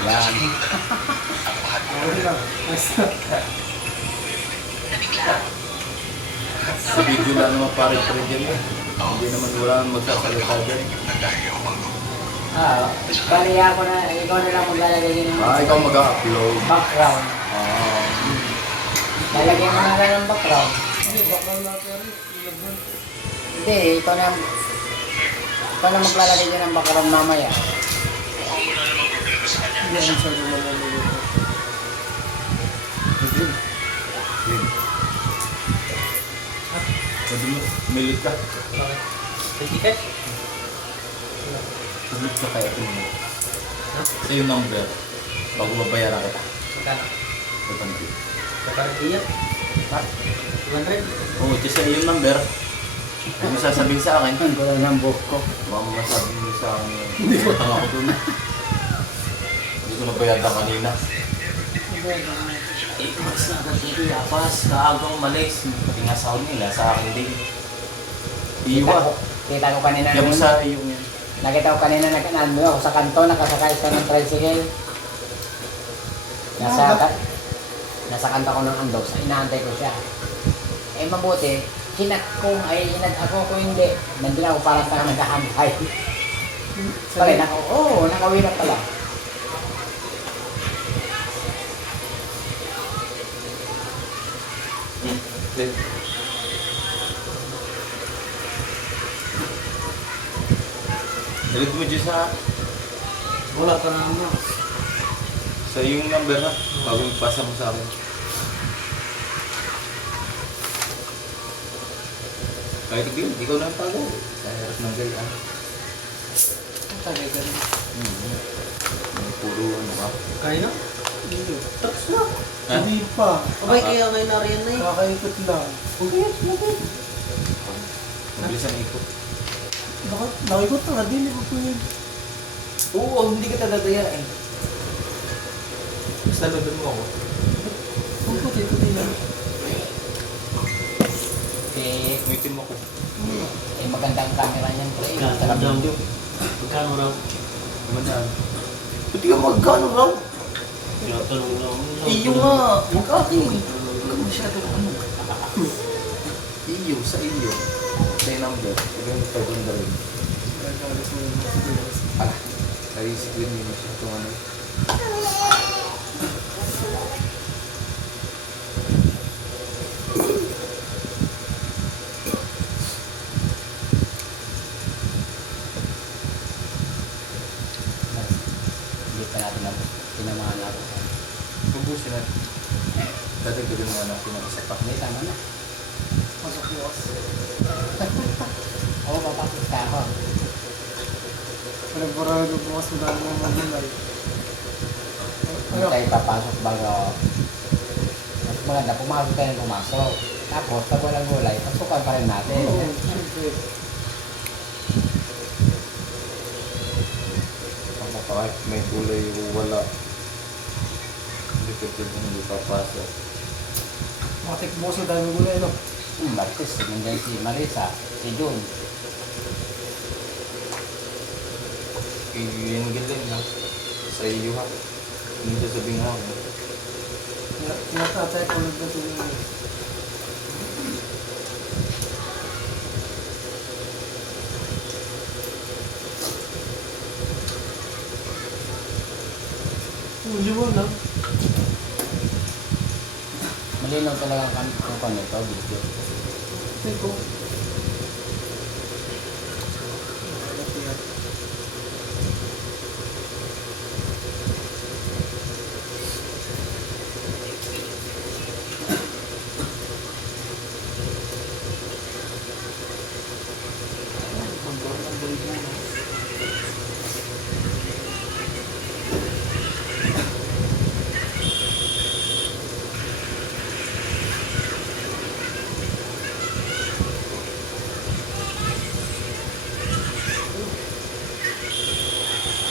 Yan. Okay lang. Basta. Sa video lang naman pare-pare dyan eh. Hindi naman wala nang magsasalita dyan. Bali ako na, ikaw na lang maglalagay ng Ikaw mag-upload. background. Ah. Lalagyan mo na lang ng background. Hindi, baka natin. Ilagyan. Hindi, ikaw na maglalagay dyan ng background mamaya. Hindi, ang sabi mo na nilito. Sabi mo, milit ka. Ticket? Milit ka kaya ito mo. Sa yung number, bago mabayaran kita. Magkano? Sa tanti. Sa parang Ha? 200? Oo, kasi yung number. Ano mo sasabihin sa akin? Ang gulo ng buhok ko. Masabi mo sa akin. Hindi ko tanga ko dun. Hindi ko nabayaran kanina. Mas na agad dito yapas. Kaagang malis. Pati nga sound nila sa akin din. Iwa. Kita ko kanina. Kaya mo sa iyong yan. Nakita ko kanina nandun ako sa kanto, nakasakay siya ng tricycle. Nasa kanta ko ng andos, inaantay ko siya. Eh mabuti, hinag ako kung hindi. Nandun ako parang tayo nagkahantay. Pala, nakawin na pala. Dalit mo dyan sa Wala ka na niya. sa iyong number na. Bago ipasa mo sa akin. Kahit ikaw na ang tago. Sa hirap ng gaya. Tagay ka rin. Puro ano ka. Kaya na? Hindi. Tapos na. Hindi pa. Abay, kaya ngayon nariyan na eh. Kakaikot lang. Mabilis ang ikot. Nakikot na nga, hindi ko po yun. Oo, hindi kita dadayain. Basta nandun mo ako. Huwag ko dito yan. Umitin mo ko. Magandang camera niyan pre. Magkano raw? Madaan. Pati ka magkano raw? Tinatanong lang. Iyo nga. Magkaki. Huwag masyadong ano. Iyo, sa iyo. Sa yung number. Ikaw yung pagkunda rin. Ah, narisip yun yun siya itong ano. Hindi pa natin tinamahan natin. Pubusin natin. Dadagdagan mo na natin ang isa pa. Hindi, tama na. Pasok bukas. Oo, papasok ka ako. Pinagbarado bukas mo dahil mo magulay. Hindi tayo papasok bago. Mas maganda, pumasok tayo ng pumasok. Tapos, pag walang gulay, pasukan pa rin natin. Oo, siyempre. Ako kahit may gulay o wala. Hindi ka pwede hindi papasok. Matik bukas mo dahil mo gulay, no? Martes, nandiyan si Marisa, si Jun. Yung galing na. Sa iyo ha. Hindi sasabihin ako. Tinatatay ko lang na tumingin. Liwan lang. Malinaw talaga ang nito, video. Ito.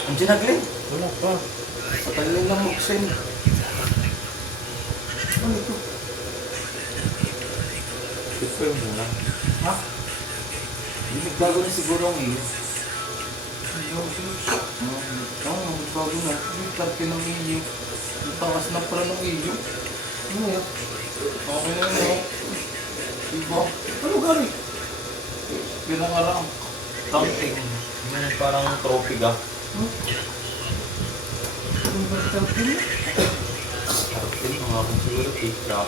Andiyan na Glenn. Wala pa. Patagalin lang mo kasi. Ano ito? Confirm mo lang. Ha? Hindi magbago na siguro ang iyo. Hindi Sabi na, yung karpi ng iyo. Ang takas na pala ng iyo. Ano yan? Okay na yun. Diba? Ano gari? Pinangarang. Something. Yung parang trophy ka. Ano ba ito? Karapin, mga akong siguro cake ka.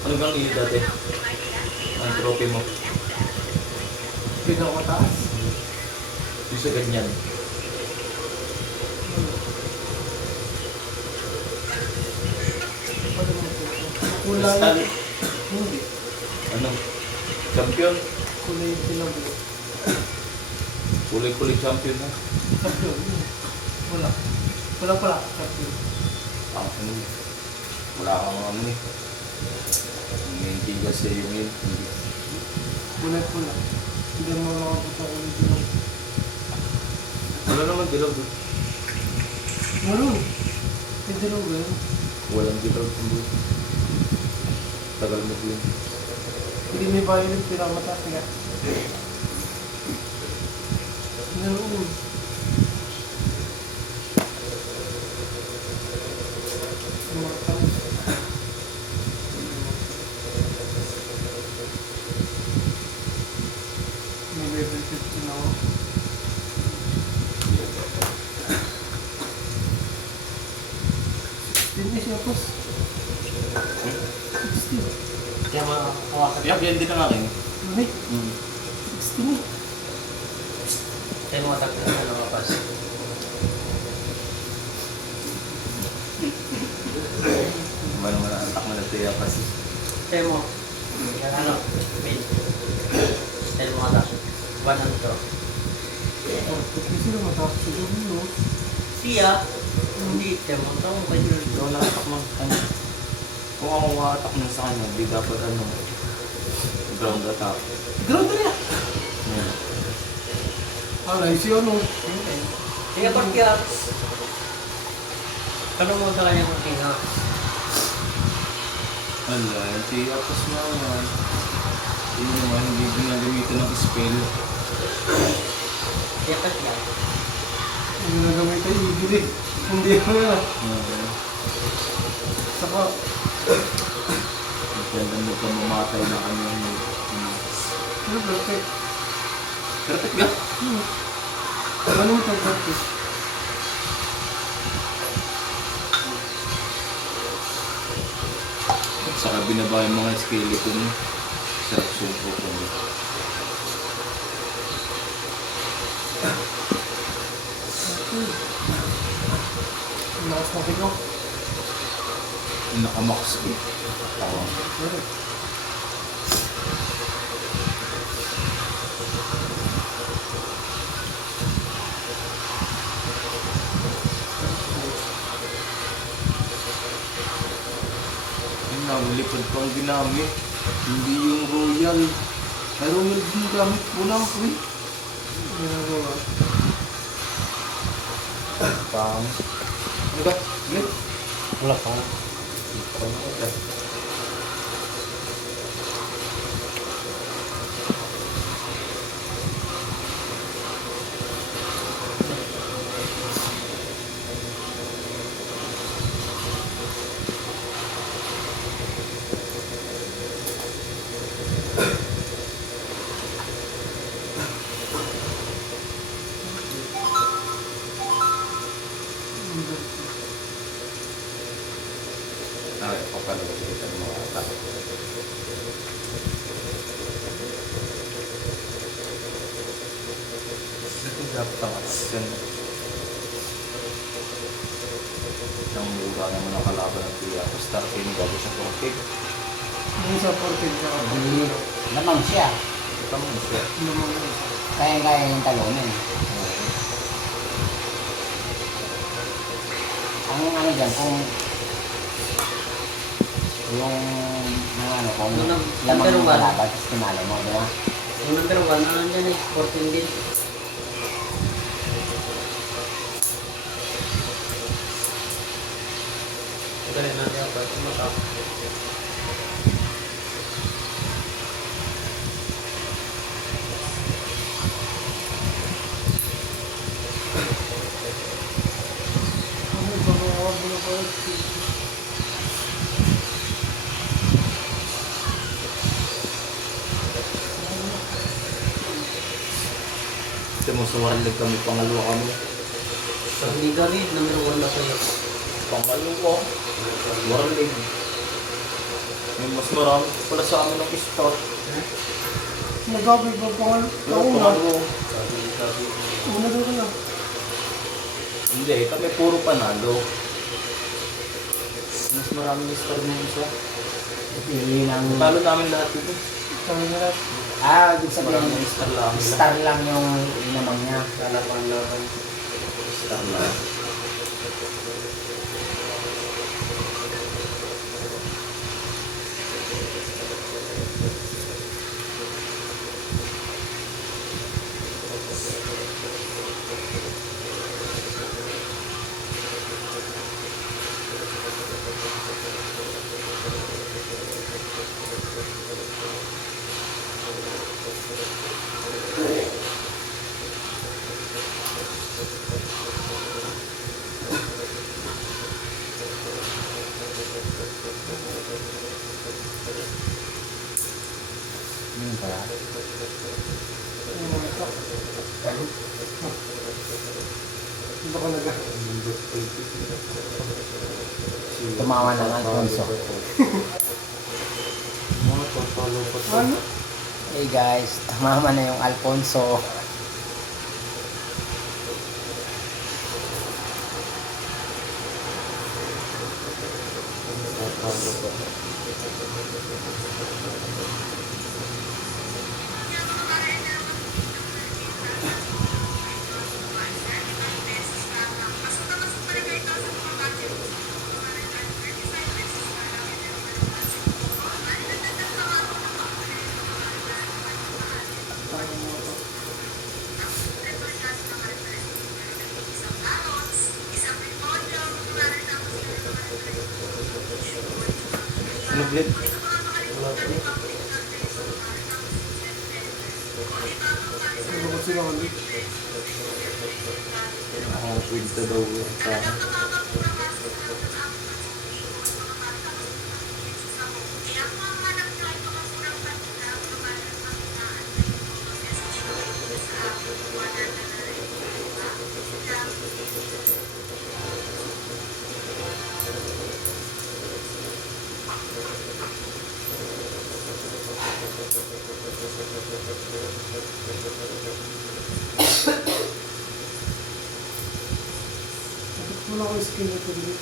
Ano bang iyo dati? Ang trophy mo? Pinakataas. Yung sa ganyan. Ano ba ito? Kulay. Kristal. Hindi. Ano? Champion? Kulay yung pinabuo. Kulay-kulay champion na. Champion. Wala. Wala pala. Champion. Ano? Wala kang ano eh. Hindi kasi yung yun. Kulay pula. Hindi mo makabot ang kulay dilaw. Wala naman dilaw doon. Meron. May dilaw ba yun? Walang dilaw doon. Tagal mo yun. Hindi may violet. Pinakamataas nga. Meron. Mataas. May level 15 na ako. Hindi siya pos. 16. Kaya makawakan. Yan din ang akin. Ano eh? 16 eh. Kaya mga takot na nakapas. Ano naman ang atak mo na tiya kasi. Kaya mo. Ano? Wait. Kaya mga takot. One and two. Oh, kasi sila matapos sa dulo. Siya. Hindi. Kaya mo ito. Ikaw na atak mo. Ano? Kung ako atak mo sa kanya, di dapat ano. Ground attack. Ground na niya! Yan. Nice yun oh. Sige, Torquats. Tanong mo sa kanya kung tinga. Ala, yung tiya pas na yan. Hindi naman, hindi ginagamitan ng spell. Kaya pa siya. Hindi nagamit ay igil eh. Hindi ko na. Saka, Ganda mo ka mamatay na kanyang ano perfect? perfect ka? Ano ito perfect? Saka binaba yung mga skeleton mo. Sarap supo ko. Lakas na kino. Nakamax ko. Tawa. Yung nalipad pang ginamit. Hindi yung royal. Pero yung ginamit mo lang ko eh. Ginagawa. Pang. Ano ba? Ulit. Wala pa. Ay, papalawag kita ng mga atak. Ito dapat ang atak yan. Ang mura naman ang kalaban ng tiya. Star King bago siya porkig. Yung sa porkid na ako. Hindi. Lamang siya. Ito mo siya. Naman yung isa. Kaya-kaya yung talunin. Ang ano dyan, kung yung ano, kung Yung lamang number yung one. kalaban, tapos tinalo mo, di ba? Yung number 1, ano nandyan eh? 14 din. Galing na niya pa. Tumatap. Ito mo sa Warlig kami, pangalawa kami. Sa Ligari, number 1 na kayo. Pangalawa. Warlig. May mas marami pala sa amin ng store. Nagabi ba pangal? Nauna. Pangalawa. Una daw ka na. Hindi, kami puro panalo. Mas maraming star nung isa. Pili ng... Talo namin lahat ito. Sabi na lang. Ibig sabihin, Maraming star lang nila. star lang yung inamang niya. Lalaban-laban. Star lang. Pala. Hindi ka naga. Tumawa ng Alfonso. Mga papalo pa to. Ano? Hey guys, tumama na yung Alfonso. Papalo pa. Ano, Bled? Ano ba sila ulit? Ako, pwede daw yung tao. Wala ko skin na ito dito.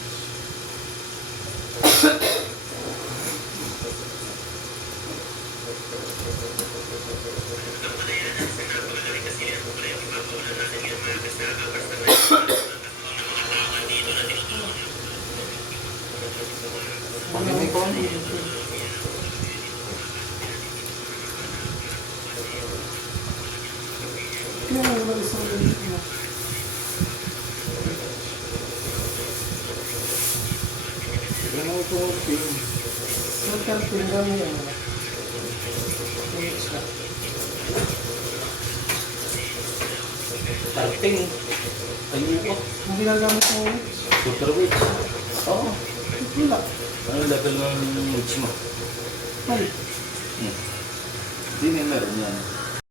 Pag-ibig ko. Kaya wala isang ulit na. Ano ito ang film? So, karpin kami yan. Ulit siya. Tarting. Ayun ko. Hindi nagamit mo ulit. Super witch. Oo. Wala. Ano level ng witch mo? Ay, Hindi may meron yan.